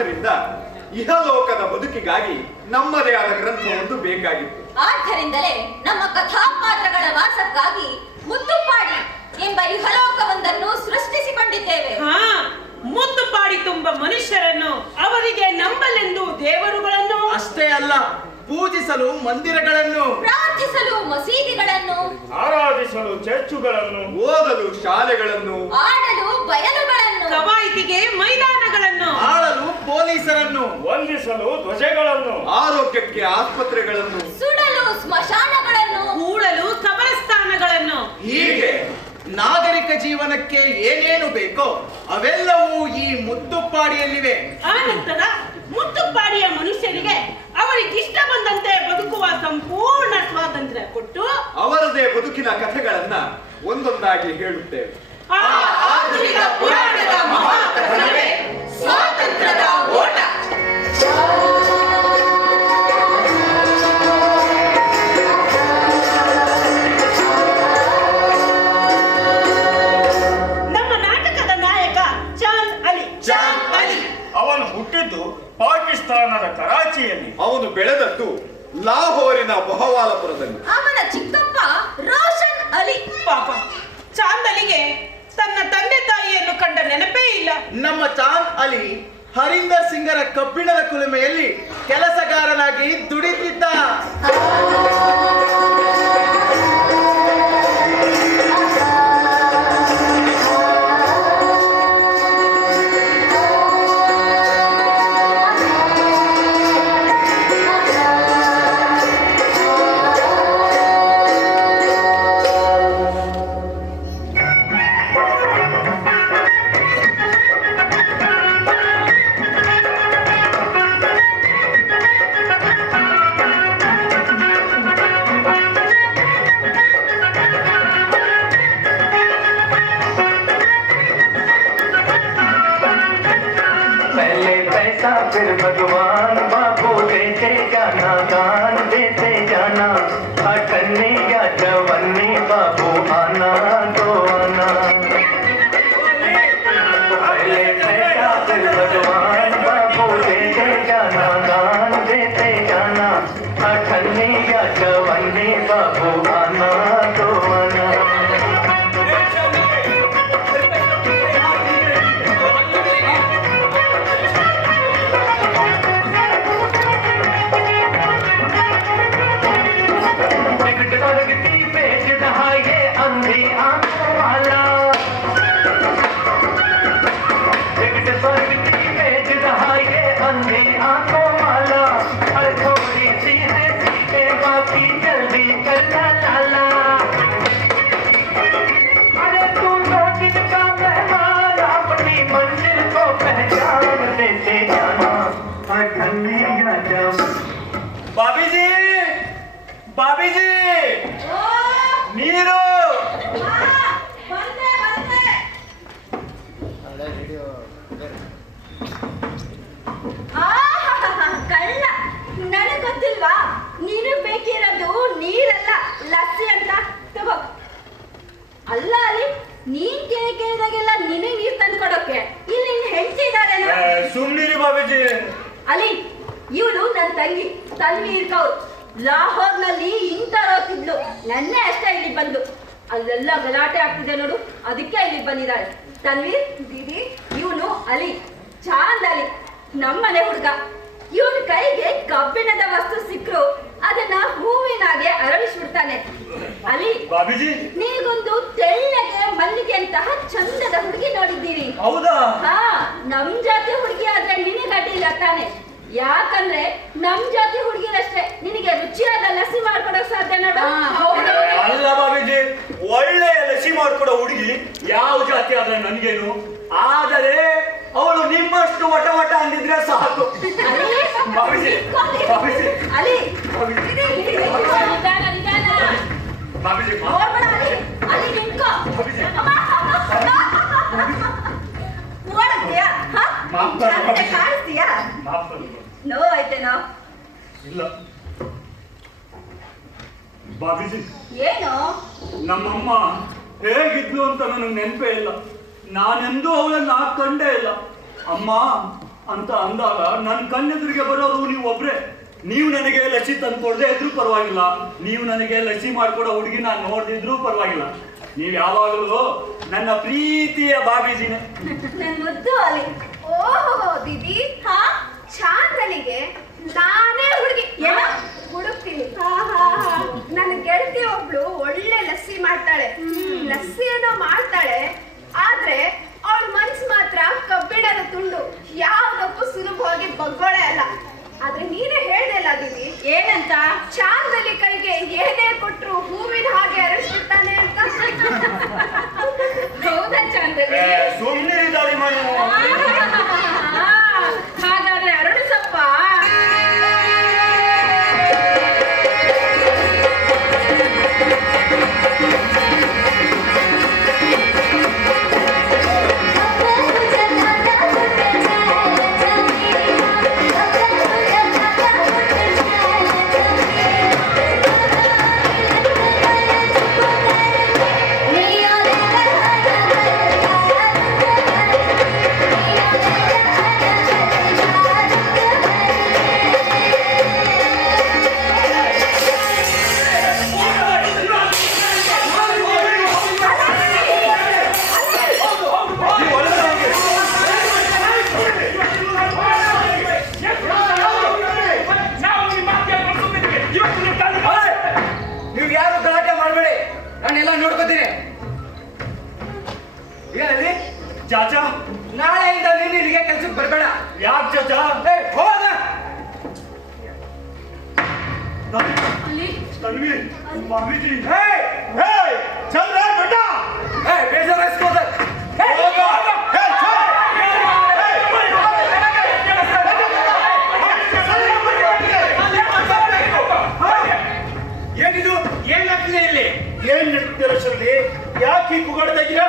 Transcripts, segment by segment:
ಆದ್ದರಿಂದ ಇಹಲೋಕದ ಬದುಕಿಗಾಗಿ ನಮ್ಮದೇ ಆದ ಗ್ರಂಥವೊಂದು ಬೇಕಾಗಿತ್ತು. ಆದ್ದರಿಂದಲೇ ನಮ್ಮ ಕಥಾಪಾತ್ರಗಳ ವಾಸಕ್ಕಾಗಿ ಮುತ್ತುಪಾಡಿ ಎಂಬ ಇಹಲೋಕವೊಂದನ್ನು ಸೃಷ್ಟಿಸಿಕೊಂಡಿದ್ದೇವೆ. ಮುತ್ತುಪಾಡಿ ತುಂಬ ಮನುಷ್ಯರನ್ನು, ಅವರಿಗೆ ನಂಬಲೆಂದು ದೇವರುಗಳನ್ನು, ಅಷ್ಟೇ ಅಲ್ಲ ಪೂಜಿಸಲು ಮಂದಿರಗಳನ್ನು, ಪ್ರಾರ್ಥಿಸಲು ಮಸೀದಿಗಳನ್ನು, ಆರಾಧಿಸಲು ಚರ್ಚುಗಳನ್ನು, ಓದಲು ಶಾಲೆಗಳನ್ನು, ಆಡಲು ಬಯಲುಗಳನ್ನು, ಕವಾಯಿತಿಗೆ ಮೈದಾನಗಳನ್ನು, ಆಳಲು ಪೊಲೀಸರನ್ನು, ವಂದಿಸಲು ಧ್ವಜಗಳನ್ನು, ಆರೋಗ್ಯಕ್ಕೆ ಆಸ್ಪತ್ರೆಗಳನ್ನು, ಸುಡಲು ಸ್ಮಶಾನಗಳನ್ನು, ಕೂಡಲು ಕಬರಸ್ಥಾನಗಳನ್ನು, ಹೀಗೆ ನಾಗರಿಕ ಜೀವನಕ್ಕೆ ಏನೇನು ಬೇಕೋ ಅವೆಲ್ಲವೂ ಈ ಮುತ್ತುಪ್ಪಾಡಿಯಲ್ಲಿವೆ. ಆನಂತರ ಮುತ್ತುಪ್ಪಾಡಿಯ ಮನುಷ್ಯರಿಗೆ ಅವರಿಗಿಷ್ಟ ಬಂದಂತೆ ಬದುಕುವ ಸಂಪೂರ್ಣ ಸ್ವಾತಂತ್ರ್ಯ ಕೊಟ್ಟು ಅವರದೇ ಬದುಕಿನ ಕಥೆಗಳನ್ನ ಒಂದೊಂದಾಗಿ ಹೇಳುತ್ತೇವೆ. ಆಧುನಿಕ ಪುರಾಣದ ಮಹಾಕಥನವೇ ಸ್ವಾತಂತ್ರ್ಯದ ಓಟ. ನಮ್ಮ ನಾಟಕದ ನಾಯಕ ಚಾಂದ್ ಅಲಿ. ಅವನು ಹುಟ್ಟಿದ್ದು ಪಾಕಿಸ್ತಾನದ ಕರಾಚಿಯಲ್ಲಿ. ಅವನು ಬೆಳೆದದ್ದು ಲಾಹೋರಿನ ಬಹವಾಲಪುರದಲ್ಲಿ. ಅವನ ಚಿಕ್ಕಪ್ಪ ರೋಷನ್ ಅಲಿ. ಪಾಪ ಚಾಂದ್ ಅಲಿಗೆ ತನ್ನ ತಂದೆ ತಾಯಿಯನ್ನು ಕಂಡ ನೆನಪೇ ಇಲ್ಲ. ನಮ್ಮ ಚಾಂದ್ ಅಲಿ ಹರಿಂದರ್ ಸಿಂಗರ ಕಬ್ಬಿಣದ ಕುಲುಮೆಯಲ್ಲಿ ಕೆಲಸಗಾರನಾಗಿ ದುಡಿತಿದ್ದ. फिर भगवान बाबू देते जाना, दान देते जाना, अठन्नी या जवन्नी बाबू आना तो आना। पहले पैसा फिर भगवान बाबू देते जाना, दान देते जाना, अठन्नी या जवन्नी बाबू आना तो आना। ಬಾಬೀಜಿ, ಬಾಬೀಜಿ, ನೀರು. ಕಳ್ಳ, ನನಗ್ ಗೊತ್ತಿಲ್ವಾ? ನೀನು ಬೇಕಿರೋದು ನೀರಲ್ಲ ಲಸ್ಸಿ ಅಂತ. ತಗೋ. ಅಲ್ಲ ಅಲಿ, ನೀನ್ ಕೇಳಿದಾಗೆಲ್ಲ ನಿನಗೆ ನೀರ್ ತಂದ್ಕೊಡೋಕೆ ಇಲ್ಲಿ ಹೆಂಡತಿ ಇದ್ದಾಳೆ. ಸುಮ್ನಿರಿ ಬಾಬೀಜಿ. ಅಲಿ, ಇವಳು ನನ್ನ ತಂಗಿ ತನ್ವೀರ್ ಕೌರ್. ಲಾಹೋರ್ನಲ್ಲಿ ಇಂಟರ್ ಓದ್ತಿದ್ಲು. ನನ್ನೇ ಅಷ್ಟೇ ಇಲ್ಲಿ ಬಂದು. ಅಲ್ಲೆಲ್ಲ ಗಲಾಟೆ ಆಗ್ತಿದೆ ನೋಡು, ಅದಕ್ಕೆ ಇಲ್ಲಿ ಬಂದಿದ್ದಾಳೆ. ತನ್ವೀರ್ ದೀದಿ, ಇವನು ಅಲಿ, ಚಾಂದ್ ಅಲಿ, ನಮ್ಮನೆ ಹುಡುಗ. ಇವನ ಕೈಗೆ ಕಬ್ಬಿಣದ ವಸ್ತು ಸಿಕ್ಕರು ಅದನ್ನ ಹೂವಿನಾಗೆ ಅರಳಿಸ್ಬಿಡ್ತಾನೆ. ಅಲಿ ಬಾಬೀಜಿ, ನೀಗೊಂದು ತೆಳ್ಳಗೆ ಮಲ್ಲಿಗೆ ಅಂತಹ ಚಂದದ ಹುಡುಗಿ ನೋಡಿದ್ದೀರಿ. ಹೌದಾ? ಹಾ, ನಮ್ ಜಾತಿ ಹುಡುಗಿ ಆದ್ರೆ ನಿನಗೆ ಅಡ್ಡಿಲ್ಲ ತಾನೆ? ಯಾಕಂದ್ರೆ ನಮ್ ಜಾತಿ ಹುಡುಗಿರಷ್ಟೇ ನಿನಗೆ ರುಚಿಯಾದ ಲಸಿ ಮಾಡ್ಕೊಡಕ್ ಸಾಧ್ಯ ನೋಡು. ಅಲ್ಲ ಬಾಬೀಜಿ, ಒಳ್ಳೆಯ ಲಸಿ ಮಾಡ್ಕೊಡೋ ಹುಡುಗಿ ಯಾವ ಜಾತಿ ಆದ್ರೆ ನನ್ಗೇನು, ಆದರೆ ಅವಳು ನಿಮ್ಮಷ್ಟು ವಟ ವಟ ಅಂದಿದ್ರೆ ಸಾಕು. ಬಾಬೀಜಿ, ಬಾಬೀಜಿ, ಅಲಿ, ಬಾಬೀಜಿ, ನಿಧಾನ ನಿಧಾನ. ಬಾಬೀಜಿ, ಓಡ್ಬೇಡ ಅಲಿ, ಅಲಿ ನಿಂತ್ಕೋ. ಬಾಬೀಜಿ. ಓಡಕ್ತೀಯಾ? ಕಾಣಿಸ್ತೀಯಾ? ನೋ ಆಯ್ತೇನೋ? ಇಲ್ಲ ಬಾಬೀಜಿ, ಏನು? ನಮ್ಮಮ್ಮ ಹೇಗಿದ್ಲು ಅಂತ ನನಗೆ ನೆನಪೇ ಇಲ್ಲ. ನಾನೆಂದೂ ಅವಳನ್ನ ಕಂಡೇ ಇಲ್ಲ. ಅಮ್ಮ ಅಂತ ಅಂದಾಗ ನನ್ನ ಕಣ್ಣೆದುರಿಗೆ ಬರೋರು ನೀವು ಒಬ್ರೆ. ನೀವು ನನಗೆ ಲಸಿ ತಂದು ಕೊಡದೆ ಇದ್ರೂ ಪರವಾಗಿಲ್ಲ, ನೀವು ನನಗೆ ಲಸಿ ಮಾಡ್ಕೊಡೋ ಹುಡುಗಿ ನಾನು ನೋಡ್ದಿದ್ರೂ ಪರವಾಗಿಲ್ಲ. ನೀವು ಯಾವಾಗಲೂ ನನ್ನ ಪ್ರೀತಿಯ ಬಾಬೀಜಿನೇ. ನನ್ ಮುದ್ದು ಅಲಿ. ಓಹೋ ದೀದಿ, ಹಾ ಚಾಂದನಿಗೆ ನಾನೇ ಹುಡುಗಿ ಹುಡುಕ್ತೀನಿ. ನನ್ನ ಗೆಳತಿ ಒಬ್ಳು ಒಳ್ಳೆ ಲಸ್ಸಿ ಮಾಡ್ತಾಳೆ, ಲಸ್ಸಿಯನ್ನು ಮಾಡ್ತಾಳೆ. ಆದ್ರೆ ಅವಳ ಮನ್ಸು ಮಾತ್ರ ಕಬ್ಬಿಣದ ತುಂಡು, ಯಾವ್ದಕ್ಕೂ ಸುಲಭವಾಗಿ ಬಗ್ಗೋಳೆ ಅಲ್ಲ. ಆದ್ರೆ ನೀನೇ ಹೇಳ್ದೆ ಅಲ್ಲ ದೀದಿ, ಏನಂತ? ಚಾಂದಲಿ ಕೈಗೆ ಏನೇ ಕೊಟ್ರು ಹೂವಿನ ಹಾಗೆ ಅರಳಿಸ್ಬಿಡ್ತಾನೆ ಅಂತ. ಹೌದಾ ಚಾಂದಲಿ? ಸುಮ್ಮನೆ ದಾಳಿ ಮಾಡಿ. ಹಾಗಾದ್ರೆ ಅರಳು ಸಪ್ಪ. ಚಾಚಾ, ನಾಳೆಯಿಂದ ನೀನು ಇಲ್ಲಿಗೆ ಕೆಲ್ಸಕ್ಕೆ ಬರಬೇಡ. ಯಾಕೆ ಚಾಚಾ? ಹೋದ ತನ್ವಿ, ಬಾಬೀಜಿ. ಚಂದ್ರ ಬೆಟ್ಟ ಬೇಜಾರಿಸ್ಕೋದ. ಏನಿದು? ಏನಾಗ್ತಿದೆ ಇಲ್ಲಿ? ಏನ್ ನಡೀತಿರೋ ಶರ್ಲಿ? ಯಾಕೆ ಕೂಗಾಡ್ತಾ ಇದ್ದೀರಾ?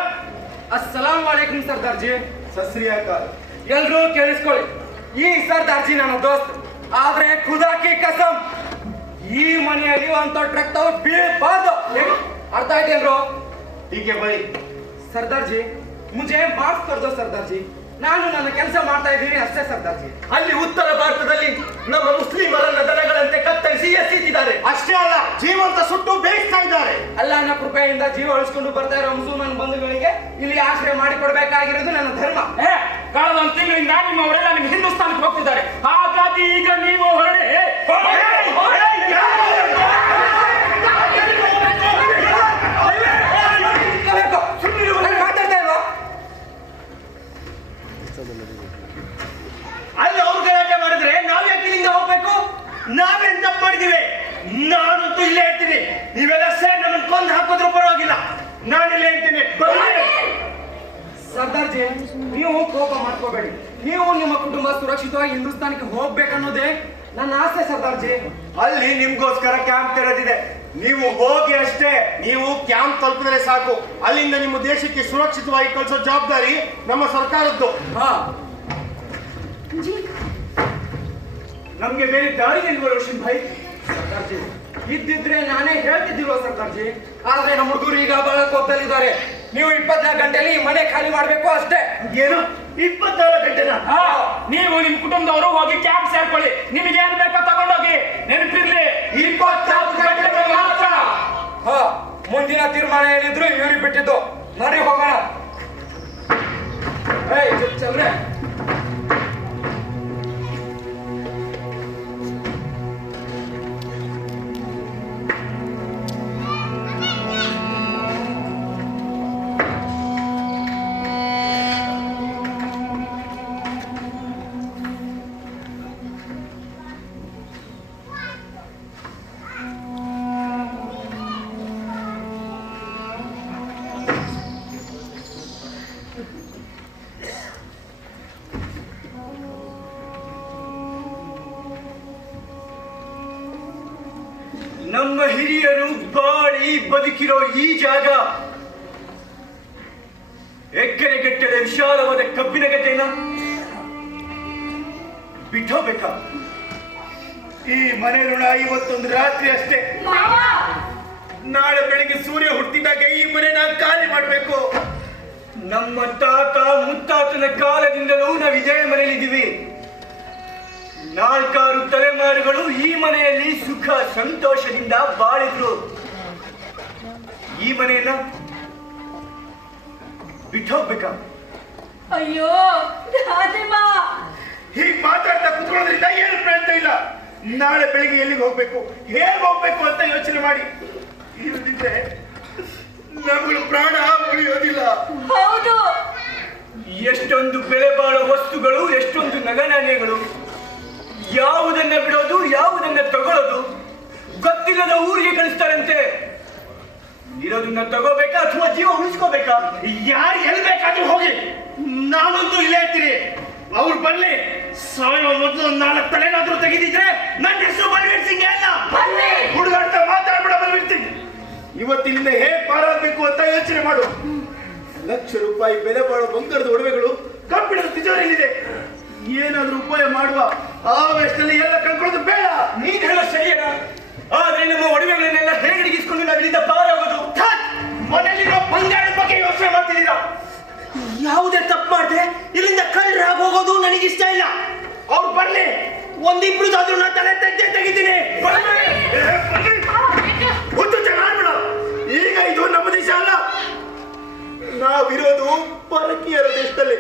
ಅಸ್ಸಲಾಂ ವಾಲೇಕುಂ ಸರ್ದಾರ್ಜಿ. ಸಸ್ರಿ ಅಕಾಲ್. ಎಲ್ರೂ ಕೇಳಿಸ್ಕೊಳ್ಳಿ, ಈ ಸರ್ದಾರ್ಜಿ ನನ್ನ ದೋಸ್ತ್. ಆದ್ರೆ ಖುದಾ ಕಿ ಕಸಮ್, ಈ ಮನೆಯಲ್ಲಿ ಒಂದು ದೊಡ್ಡ ರಕ್ತ ಬೀಳಬಾರ್ದು. ಅರ್ಥ ಆಯ್ತೇನ್ರು? ಹೀಗೆ ಬೈ. ಸರ್ದಾರ್ಜಿ, ಮುಜೆ ಮಾಫ್ ಕರ್ ದೋ ಸರ್ದಾರ್ಜಿ, ನಾನು ನನ್ನ ಕೆಲಸ ಮಾಡ್ತಾ ಇದ್ದೀನಿ ಅಷ್ಟೇ ಸರ್ದಾರ್ಜಿ. ಅಲ್ಲಿ ಉತ್ತರ ಭಾರತದಲ್ಲಿ ನಮ್ಮ ಮುಸ್ಲಿಮರನ್ನ ದನಗಳಂತೆ ಕತ್ತರಿಸಿ ಎಸೆದಿದ್ದಾರೆ. ಅಷ್ಟೇ ಅಲ್ಲ, ಜೀವಂತ ಸುಟ್ಟು ಬೇಯಿಸ್ತಾ ಇದ್ದಾರೆ. ಅಲ್ಲಾಹನ ಕೃಪೆಯಿಂದ ಜೀವ ಉಳಿಸ್ಕೊಂಡು ಬರ್ತಾ ಇರೋ ಮುಸಲ್ಮಾನ್ ಬಂಧುಗಳಿಗೆ ಇಲ್ಲಿ ಆಶ್ರಯ ಮಾಡಿಕೊಡ್ಬೇಕಾಗಿರೋದು ನನ್ನ ಧರ್ಮ. ಕಳೆದ ಒಂದು ತಿಂಗಳಿಂದ ನಿಮ್ಮವರೆಲ್ಲ ನಿಮ್ಮ ಹಿಂದೂಸ್ತಾನಕ್ಕೆ ಹೋಗ್ತಿದ್ದಾರೆ. ಹಾಗಾಗಿ ಈಗ ನೀವು ಹೊರಡಿ. ಮಾತಾಡ್ತಾ ಇಲ್ವಾ? ಅಲ್ಲಿ ಅವ್ರು ಗಲಾಟೆ ಮಾಡಿದ್ರೆ ನಾವ್ ಯಾಕೆ ಇಲ್ಲಿಂದ ಹೋಗ್ಬೇಕು? ನಾವೇನ್ ತಪ್ಪು ಮಾಡಿದೀವಿ? ನಾನಂತೂ ಇಲ್ಲೇ ಇರ್ತೀನಿ. ನೀವೆಲ್ಲ ಸೇರಿ ನಮ್ಮನ್ನು ಕೊಂದು ಹಾಕಿದ್ರು ಪರವಾಗಿಲ್ಲ, ನಾನಿಲ್ಲೇ ಇರ್ತೀನಿ. ಸರ್ದಾರ್ಜಿ, ನೀವು ಕೋಪ ಮಾಡ್ಕೋಬೇಡಿ. ನೀವು ನಿಮ್ಮ ಕುಟುಂಬ ಸುರಕ್ಷಿತವಾಗಿ ಹಿಂದೂಸ್ತಾನಕ್ಕೆ ಹೋಗ್ಬೇಕನ್ನೋದೇ ನನ್ನ ಆಸೆ ಸರ್ದಾರ್ಜಿ. ಅಲ್ಲಿ ನಿಮ್ಗೋಸ್ಕರ ಕ್ಯಾಂಪ್ ತೆರೆದಿದೆ, ನೀವು ಹೋಗಿ ಅಷ್ಟೇ. ನೀವು ಕ್ಯಾಂಪ್ ತಲುಪಿದ್ರೆ ಸಾಕು. ಅಲ್ಲಿಂದ ನಿಮ್ಮ ದೇಶಕ್ಕೆ ಸುರಕ್ಷಿತವಾಗಿ ಕಳಿಸೋ ಜವಾಬ್ದಾರಿ ನಮ್ಮ ಸರ್ಕಾರದ್ದು. ಹಾ, ನಮ್ಗೆ ಬೇರೆ ದಾರಿ ಇಲ್ವ ರೋಷನ್ ಭಾಯ್? ಸರ್ದಾರ್ಜಿ, ಇದ್ದಿದ್ರೆ ನಾನೇ ಹೇಳ್ತಿದ್ದಿಲ್ವ ಸರ್ದಾರ್ಜಿ? ಆದ್ರೆ ನಮ್ಮ ಹುಡುಗರು ಈಗ ಬಹಳ ಕೋಪದಲ್ಲಿದ್ದಾರೆ. ನೀವು 24 ಗಂಟೆಯಲ್ಲಿ ಈ ಮನೆ ಖಾಲಿ ಮಾಡ್ಬೇಕು ಅಷ್ಟೇ. ಏನು 24 ಗಂಟೆನಾ? ನೀವು ನಿಮ್ಮ ಕುಟುಂಬದವರು ಹೋಗಿ ಕ್ಯಾಂಪ್ ಸೇರ್ಕೊಳ್ಳಿ. ನಿಮಗೆ ಏನ್ ಬೇಕೋ ತಗೊಂಡೋಗಿ. ನೆನಪಿರ್ಲಿ, 24 ಗಂಟೆಗಳು ಮಾತ್ರ. ಹಾ, ಮುಂದಿನ ತೀರ್ಮಾನ ಏನಿದ್ರು ಇವ್ರಿಗೆ ಬಿಟ್ಟಿದ್ದು. ನಡಿ ಹೋಗೋಣ. ಚಲ್ರೆ. ನಮ್ಮ ಹಿರಿಯರು ಬಾಳಿ ಬದುಕಿರೋ ಈ ಜಾಗ ಎಕರೆಗಟ್ಟಲೆ ವಿಶಾಲವಾದ ಕಬ್ಬಿನ ಗದ್ದೆನ ಬಿಟ್ಟೋಗ್ಬೇಕಾ? ಈ ಮನೆ ಋಣ ಇವತ್ತೊಂದು ರಾತ್ರಿ ಅಷ್ಟೇ. ನಾಳೆ ಬೆಳಿಗ್ಗೆ ಸೂರ್ಯ ಹುಟ್ಟಿದಾಗ ಈ ಮನೆನ ಖಾಲಿ ಮಾಡ್ಬೇಕು. ನಮ್ಮ ತಾತ ಮುತ್ತಾತನ ಕಾಲದಿಂದಲೂ ನಾವು ಇದೇ ಮನೆಯಲ್ಲಿದ್ದೀವಿ. 4 ತಲೆಮಾರುಗಳು ಈ ಮನೆಯಲ್ಲಿ ಸುಖ ಸಂತೋಷದಿಂದ ಬಾಳಿದ್ರು. ಈ ಮನೆಯನ್ನ ಬಿಟ್ಟು ಹೋಗ್ಬೇಕಾ? ಅಯ್ಯೋ ರಾಜಮ್ಮ, ಹೀಗೆ ಮಾತಾಡ್ತಾ ಕುತ್ಕೊಳ್ಳೋದ್ರಿಂದ ಏನು ಪ್ರಯತ್ನ ಇಲ್ಲ. ನಾಳೆ ಬೆಳಿಗ್ಗೆ ಎಲ್ಲಿಗೆ ಹೋಗ್ಬೇಕು, ಹೇಗೆ ಹೋಗ್ಬೇಕು ಅಂತ ಯೋಚನೆ ಮಾಡಿ. ಇಲ್ಲದಿದ್ರೆ ನಮ್ಮಗಳ ಪ್ರಾಣ ಉಳಿಯೋದಿಲ್ಲ. ಹೌದು, ಎಷ್ಟೊಂದು ಬೆಲೆ ಬಾಳೋ ವಸ್ತುಗಳು, ಎಷ್ಟೊಂದು ನಗನಾಣ್ಯಗಳು, ಯಾವುದನ್ನ ಬಿಡೋದು ಯಾವುದನ್ನ ತಗೊಳ್ಳೋದು ಗೊತ್ತಿಲ್ಲದ ಊರಿಗೆ ಕಳಿಸ್ತಾರಂತೆ. ಇರೋದನ್ನ ತಗೋಬೇಕಾ ಅಥವಾ ಜೀವ ಉಳಿಸ್ಕೋಬೇಕಾ? ಯಾರು ಎಲ್ಲಿ ಬೇಕಾದ್ರೂ ಹೋಗಿ, ನಾನಂತೂ ಇಲ್ಲೇ ಇರ್ತೀನಿ. ಅವ್ರು ಬರ್ಲಿ. ಸಾಯೋ ಮೊದಲು 4 ತಲೆನಾದ್ರೂ ತೆಗೆದಿದ್ರೆ ನನ್ನ ಹೆಸರು ಬಲವೀರ್ ಸಿಂಗ್ ಅಲ್ಲ. ಹುಡುಗಾಡ್ತಾ ಮಾತಾಡ್ಬೇಡ ಬಲವೀರ್ ಸಿಂಗ್. ಇವತ್ತಿನಿಂದ ಹೇಗೆ ಪಾರಾಗಬೇಕು ಅಂತ ಯೋಚನೆ ಮಾಡು. ಲಕ್ಷ ರೂಪಾಯಿ ಬೆಲೆ ಬಾಳೋ ಬಂಗಾರದ ಒಡವೆಗಳು ಕಬ್ಬಿಣದ ತಿಜೋರಿಯಲ್ಲಿದೆ. ಏನಾದ್ರೂ ಉಪಾಯ ಮಾಡುವ. ಆ ವೇಷದಲ್ಲಿ ಎಲ್ಲ ಕಳ್ಕೊಳ್ಳೋದು ಬೇಡ. ನೀನ್ ಹೇಳೋ ಸರಿಯೇನಾ? ಆದ್ರೆ ನಮ್ಮ ಒಡವೆಗಳನ್ನೆಲ್ಲ ಹೇಗೆ ಹಿಡಿಗಿಸ್ಕೊಂಡು ನಾವು ಇಲ್ಲಿಂದ ಪಾರಾಗೋದು? ಮನೆಯಲ್ಲಿರೋ ಬಂಗಾರದ ಬಗ್ಗೆ ಯೋಚನೆ ಮಾಡ್ತಿದ್ದೀರಾ? ಯಾವುದೇ ತಪ್ಪು ಮಾಡಿದೆ ಇಲ್ಲಿಂದ ಕಳ್ಳರಾಗಿ ಹೋಗೋದು ನನಗಿಷ್ಟ ಇಲ್ಲ. ಅವ್ರು ಬರ್ಲಿ, ಒಂದಿಬ್ರುದಾದ್ರೂ ನಾನು ತಲೆ ತೆಗಿತೀನಿ. ಒಂದು ಜಗಳ. ಈಗ ಇದು ನಮ್ಮ ದೇಶ ಅಲ್ಲ, ನಾವಿರೋದು ಪರಕೀಯರ ದೇಶದಲ್ಲಿ.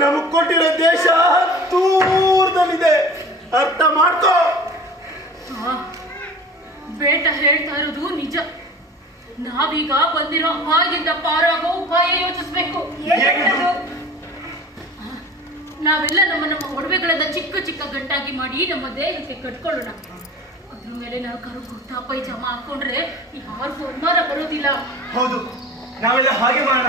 ನಮಗ್ ಕೊಟ್ಟಿರೋ ದೇಶ ದೂರದಲ್ಲಿದೆ, ಅರ್ಥ ಮಾಡ್ಕೋ. ಬೇಟ ಹೇಳ್ತಾ ಇರೋದು ನಿಜ. ನಾವೀಗ ಬಂದಿರೋ ಅಪಾಯದಿಂದ ಪಾರಾಗೋ ಉಪಾಯ ಯೋಚಿಸ್ಬೇಕು. ನಾವೆಲ್ಲ ನಮ್ಮ ಒಡವೆಗಳನ್ನ ಚಿಕ್ಕ ಚಿಕ್ಕ ಗಂಟಾಗಿ ಮಾಡಿ ನಮ್ಮ ದೇಹಕ್ಕೆ ಕಟ್ಕೊಳ್ಳೋಣ. ಅದ್ರ ಮೇಲೆ ನಾವು ಕುರ್ತಾ ಪೈಜಾಮ ಹಾಕೊಂಡ್ರೆ ಯಾರಿಗೂ ಅನುಮಾನ ಬರೋದಿಲ್ಲ. ಹೌದು, ನಾವೆಲ್ಲ ಹಾಗೆ ಮಾಡೋಣ.